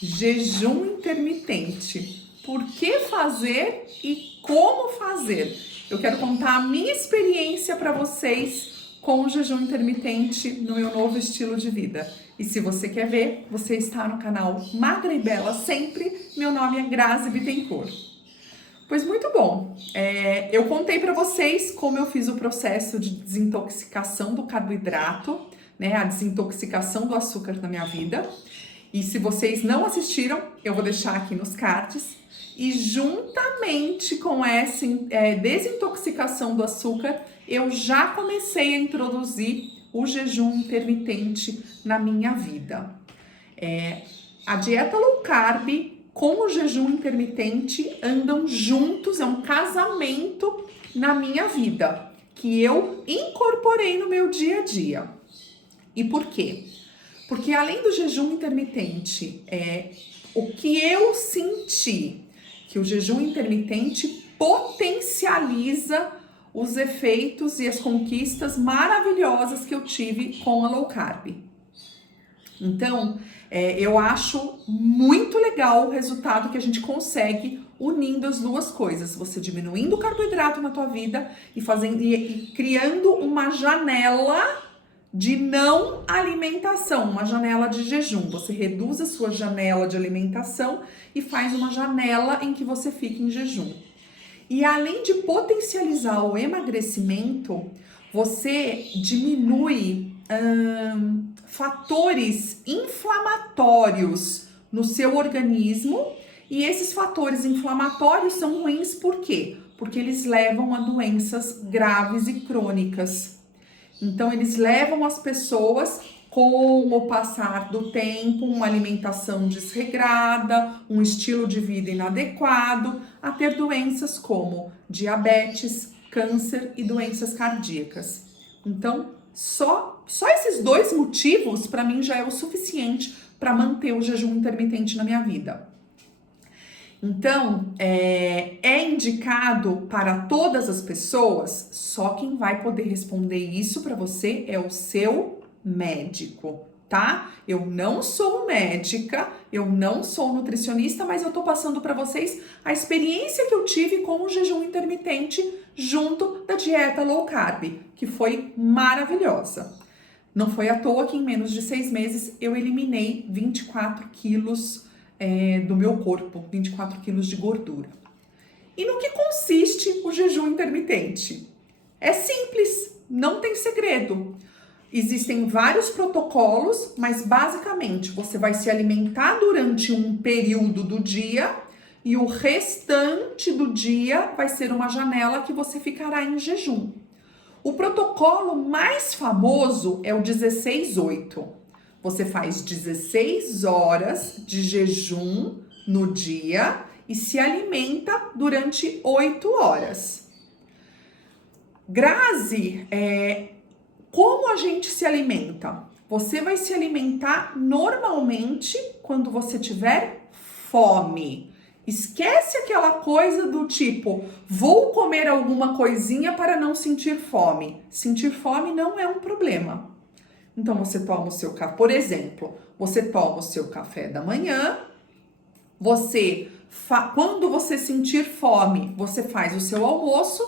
Jejum intermitente. Por que fazer e como fazer? Eu quero contar a minha experiência para vocês com o jejum intermitente no meu novo estilo de vida. E se você quer ver, você está no canal Magra e Bela sempre. Meu nome é Grazi Bittencourt. Pois muito bom, eu contei para vocês como eu fiz o processo de desintoxicação do carboidrato, né, a desintoxicação do açúcar na minha vida. E se vocês não assistiram, eu vou deixar aqui nos cards. E juntamente com essa desintoxicação do açúcar, eu já comecei a introduzir o jejum intermitente na minha vida. A dieta low carb com o jejum intermitente andam juntos, é um casamento na minha vida, que eu incorporei no meu dia a dia. E por quê? Porque além do jejum intermitente, o que eu senti, que o jejum intermitente potencializa os efeitos e as conquistas maravilhosas que eu tive com a low carb. Então, eu acho muito legal o resultado que a gente consegue unindo as duas coisas. Você diminuindo o carboidrato na tua vida e criando uma janela de não alimentação, uma janela de jejum. Você reduz a sua janela de alimentação e faz uma janela em que você fica em jejum. E além de potencializar o emagrecimento, você diminui fatores inflamatórios no seu organismo, e esses fatores inflamatórios são ruins por quê? Porque eles levam a doenças graves e crônicas. Então, eles levam as pessoas, com o passar do tempo, uma alimentação desregrada, um estilo de vida inadequado, a ter doenças como diabetes, câncer e doenças cardíacas. Então, só esses dois motivos, para mim, já é o suficiente para manter o jejum intermitente na minha vida. Então, é indicado para todas as pessoas, só quem vai poder responder isso para você é o seu médico, tá? Eu não sou médica, eu não sou nutricionista, mas eu tô passando para vocês a experiência que eu tive com o jejum intermitente junto da dieta low carb, que foi maravilhosa. Não foi à toa que em menos de 6 meses eu eliminei 24 quilos do meu corpo, 24 quilos de gordura. E no que consiste o jejum intermitente? É simples, não tem segredo. Existem vários protocolos, mas basicamente você vai se alimentar durante um período do dia e o restante do dia vai ser uma janela que você ficará em jejum. O protocolo mais famoso é o 16-8. Você faz 16 horas de jejum no dia e se alimenta durante 8 horas. Grazi, como a gente se alimenta? Você vai se alimentar normalmente quando você tiver fome. Esquece aquela coisa do tipo, vou comer alguma coisinha para não sentir fome. Sentir fome não é um problema. Então você toma o seu café, por exemplo, você toma o seu café da manhã, quando você sentir fome, você faz o seu almoço.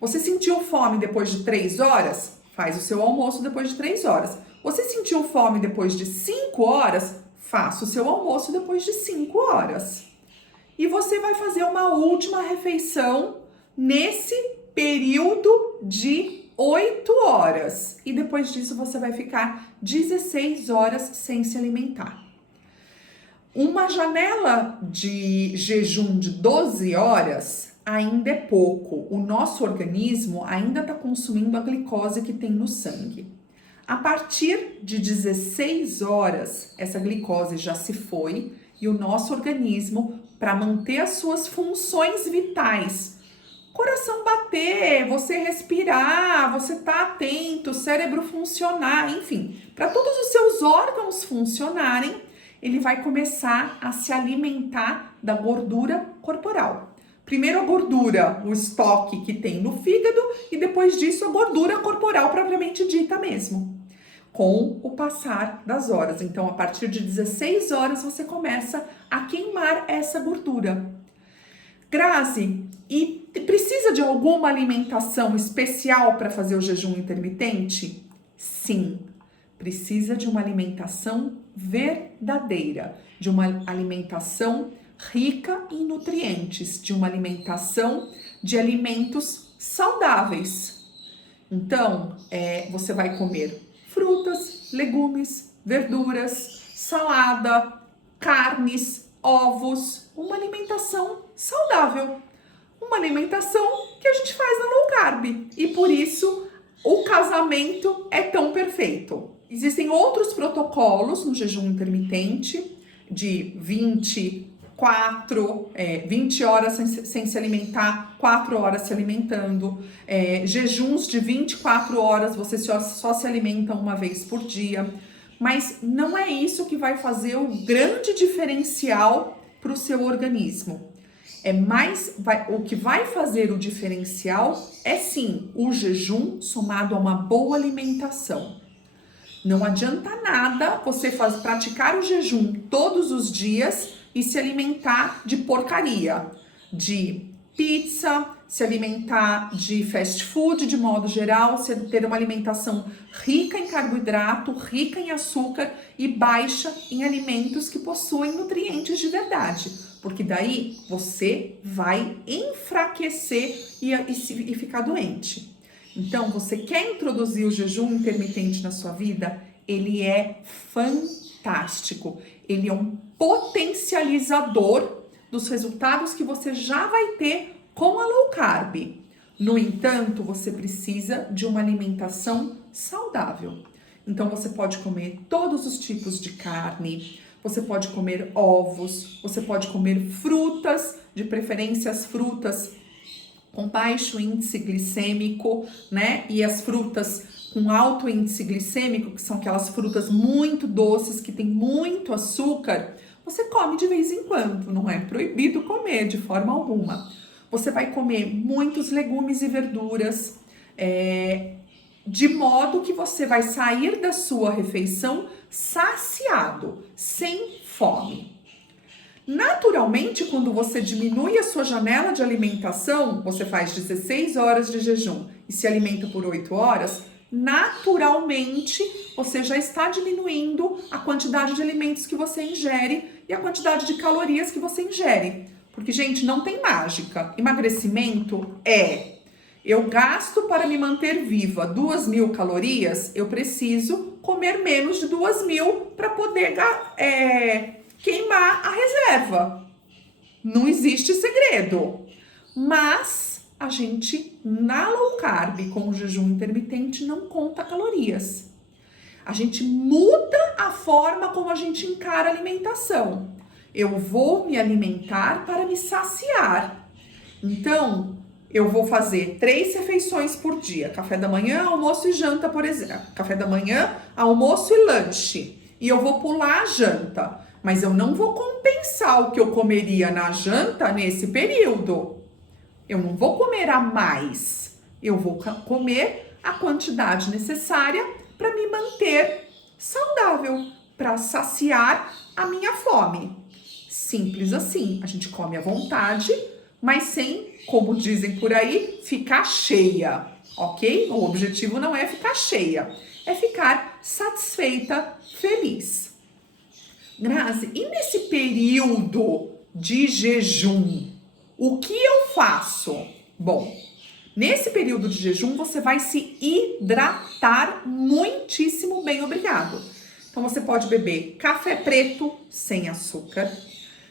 Você sentiu fome depois de 3 horas? Faz o seu almoço depois de 3 horas. Você sentiu fome depois de 5 horas? Faça o seu almoço depois de 5 horas. E você vai fazer uma última refeição nesse período de 8 horas. E depois disso você vai ficar 16 horas sem se alimentar. Uma janela de jejum de 12 horas ainda é pouco. O nosso organismo ainda está consumindo a glicose que tem no sangue. A partir de 16 horas, essa glicose já se foi e o nosso organismo, para manter as suas funções vitais, coração bater, você respirar, você tá atento, cérebro funcionar, enfim, para todos os seus órgãos funcionarem, ele vai começar a se alimentar da gordura corporal. Primeiro a gordura, o estoque que tem no fígado, e depois disso a gordura corporal propriamente dita mesmo. com o passar das horas. Então, a partir de 16 horas, você começa a queimar essa gordura. Grazi, e precisa de alguma alimentação especial para fazer o jejum intermitente? Sim, precisa de uma alimentação verdadeira, de uma alimentação rica em nutrientes, de uma alimentação de alimentos saudáveis. Então, você vai comer frutas, legumes, verduras, salada, carnes, ovos, uma alimentação saudável. Uma alimentação que a gente faz na low carb. E por isso, o casamento é tão perfeito. Existem outros protocolos no jejum intermitente de 20 horas sem se alimentar, 4 horas se alimentando, jejuns de 24 horas, você só se alimenta uma vez por dia, mas não é isso que vai fazer o grande diferencial para o seu organismo. O que vai fazer o diferencial é sim o jejum somado a uma boa alimentação. Não adianta nada você praticar o jejum todos os dias e se alimentar de porcaria, de pizza, se alimentar de fast food de modo geral, ter uma alimentação rica em carboidrato, rica em açúcar e baixa em alimentos que possuem nutrientes de verdade, porque daí você vai enfraquecer e ficar doente. Então, você quer introduzir o jejum intermitente na sua vida? Ele é fantástico. Ele é um potencializador dos resultados que você já vai ter com a low carb. No entanto, você precisa de uma alimentação saudável. Então, você pode comer todos os tipos de carne, você pode comer ovos, você pode comer frutas, de preferência as frutas com baixo índice glicêmico, né? E as frutas com alto índice glicêmico, que são aquelas frutas muito doces, que tem muito açúcar, você come de vez em quando, não é proibido comer de forma alguma. Você vai comer muitos legumes e verduras, de modo que você vai sair da sua refeição saciado, sem fome. Naturalmente, quando você diminui a sua janela de alimentação, você faz 16 horas de jejum e se alimenta por 8 horas, naturalmente você já está diminuindo a quantidade de alimentos que você ingere e a quantidade de calorias que você ingere. Porque, gente, não tem mágica. Emagrecimento eu gasto para me manter viva 2.000 calorias, eu preciso comer menos de 2.000 para poder queimar a reserva. Não existe segredo. Mas a gente, na low carb, com o jejum intermitente, não conta calorias. A gente muda a forma como a gente encara a alimentação. Eu vou me alimentar para me saciar. Então, eu vou fazer 3 refeições por dia. Café da manhã, almoço e janta, por exemplo. Café da manhã, almoço e lanche. E eu vou pular a janta. Mas eu não vou compensar o que eu comeria na janta nesse período. Eu não vou comer a mais. Eu vou comer a quantidade necessária para me manter saudável, para saciar a minha fome. Simples assim. A gente come à vontade, mas sem, como dizem por aí, ficar cheia, ok? O objetivo não é ficar cheia, é ficar satisfeita, feliz. Grazi, e nesse período de jejum, o que eu faço? Bom, nesse período de jejum você vai se hidratar muitíssimo bem, obrigado. Então você pode beber café preto sem açúcar.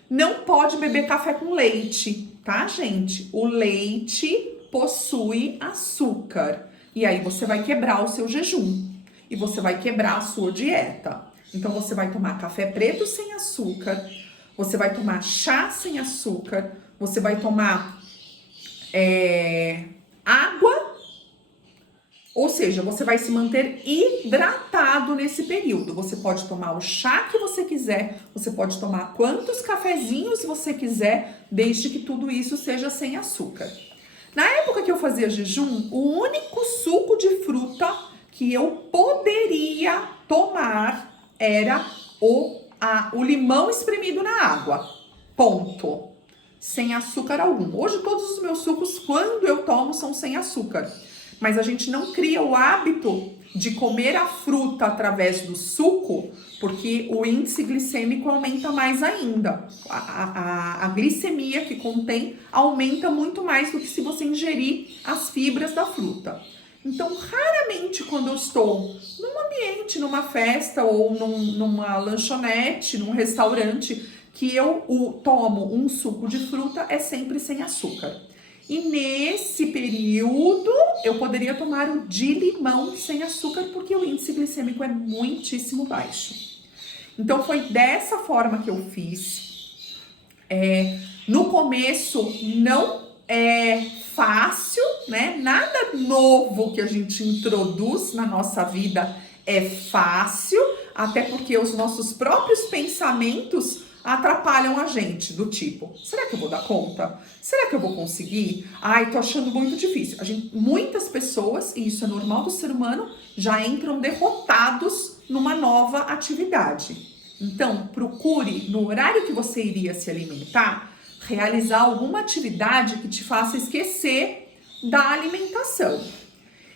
Não pode beber café com leite, tá, gente? O leite possui açúcar. E aí você vai quebrar o seu jejum. E você vai quebrar a sua dieta. Então você vai tomar café preto sem açúcar. Você vai tomar chá sem açúcar. Você vai tomar água. Ou seja, você vai se manter hidratado nesse período. Você pode tomar o chá que você quiser, você pode tomar quantos cafezinhos você quiser, desde que tudo isso seja sem açúcar. Na época que eu fazia jejum, o único suco de fruta que eu poderia tomar era o limão espremido na água. Ponto. Sem açúcar algum. Hoje todos os meus sucos, quando eu tomo, são sem açúcar. Mas a gente não cria o hábito de comer a fruta através do suco, porque o índice glicêmico aumenta mais ainda. A glicemia que contém aumenta muito mais do que se você ingerir as fibras da fruta. Então, raramente quando eu estou num ambiente, numa festa ou numa lanchonete, num restaurante, que eu tomo um suco de fruta, é sempre sem açúcar. E nesse período, eu poderia tomar o de limão sem açúcar, porque o índice glicêmico é muitíssimo baixo. Então, foi dessa forma que eu fiz. No começo, não é fácil, né? Nada novo que a gente introduz na nossa vida é fácil, até porque os nossos próprios pensamentos atrapalham a gente, do tipo, será que eu vou dar conta? Será que eu vou conseguir? Ai, tô achando muito difícil. Muitas pessoas, e isso é normal do ser humano, já entram derrotados numa nova atividade. Então, procure, no horário que você iria se alimentar, realizar alguma atividade que te faça esquecer da alimentação.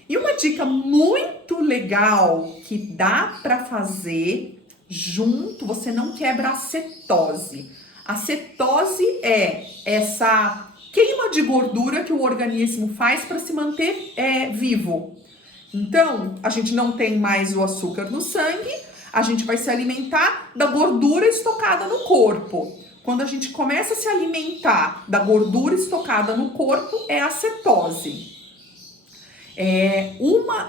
E uma dica muito legal que dá para fazer junto, você não quebra a cetose. A cetose é essa queima de gordura que o organismo faz para se manter vivo. Então, a gente não tem mais o açúcar no sangue, a gente vai se alimentar da gordura estocada no corpo. Quando a gente começa a se alimentar da gordura estocada no corpo, é a cetose.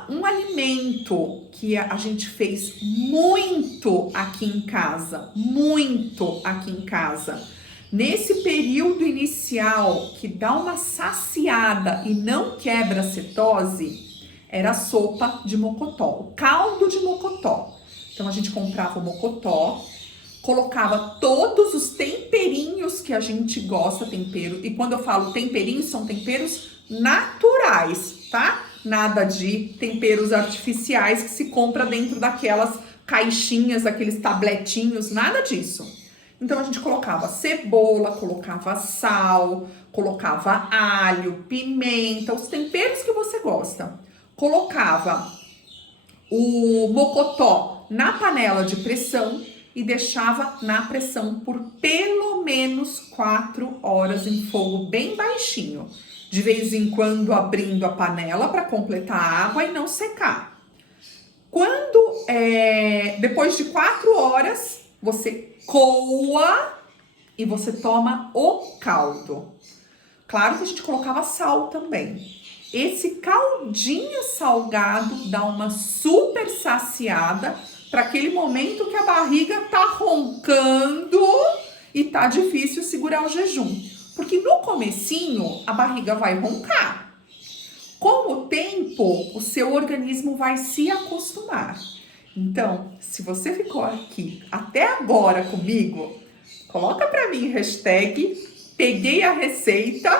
Um alimento que a gente fez muito aqui em casa, nesse período inicial que dá uma saciada e não quebra a cetose, era a sopa de mocotó, o caldo de mocotó. Então a gente comprava o mocotó, colocava todos os temperinhos que a gente gosta, e quando eu falo temperinhos, são temperos naturais, tá? Nada de temperos artificiais que se compra dentro daquelas caixinhas, aqueles tabletinhos, nada disso. Então a gente colocava cebola, colocava sal, colocava alho, pimenta, os temperos que você gosta. Colocava o mocotó na panela de pressão e deixava na pressão por pelo menos 4 horas em fogo bem baixinho. De vez em quando abrindo a panela para completar a água e não secar. Depois de 4 horas, você coa e você toma o caldo. Claro que a gente colocava sal também. Esse caldinho salgado dá uma super saciada para aquele momento que a barriga tá roncando e tá difícil segurar o jejum. Porque no comecinho, a barriga vai roncar. Com o tempo, o seu organismo vai se acostumar. Então, se você ficou aqui até agora comigo, coloca pra mim hashtag peguei a receita,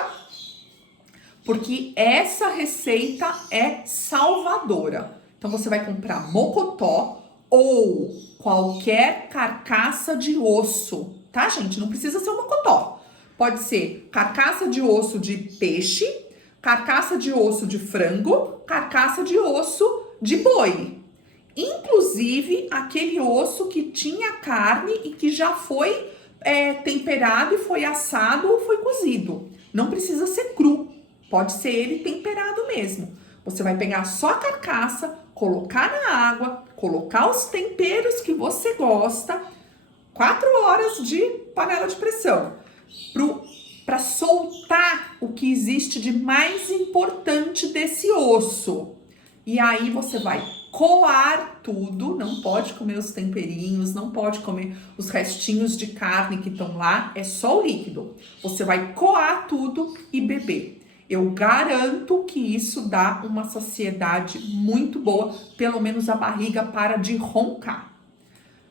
porque essa receita é salvadora. Então, você vai comprar mocotó ou qualquer carcaça de osso, tá, gente? Não precisa ser um mocotó. Pode ser carcaça de osso de peixe, carcaça de osso de frango, carcaça de osso de boi. Inclusive, aquele osso que tinha carne e que já foi temperado e foi assado ou foi cozido. Não precisa ser cru, pode ser ele temperado mesmo. Você vai pegar só a carcaça, colocar na água, colocar os temperos que você gosta, 4 horas de panela de pressão. Para soltar o que existe de mais importante desse osso. E aí você vai coar tudo, não pode comer os temperinhos, não pode comer os restinhos de carne que estão lá, é só o líquido. Você vai coar tudo e beber. Eu garanto que isso dá uma saciedade muito boa, pelo menos a barriga para de roncar.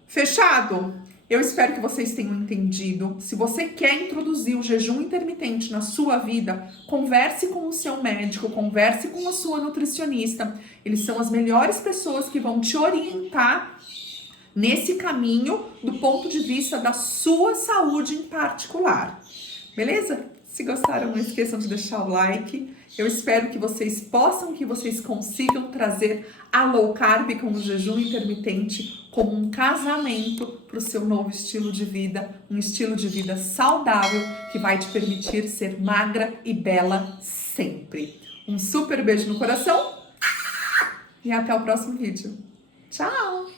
Fechado? Eu espero que vocês tenham entendido. Se você quer introduzir o jejum intermitente na sua vida, converse com o seu médico, converse com a sua nutricionista. Eles são as melhores pessoas que vão te orientar nesse caminho do ponto de vista da sua saúde em particular. Beleza? Se gostaram, não esqueçam de deixar o like. Eu espero que vocês consigam trazer a low carb com o jejum intermitente como um casamento para o seu novo estilo de vida, um estilo de vida saudável que vai te permitir ser magra e bela sempre. Um super beijo no coração e até o próximo vídeo. Tchau!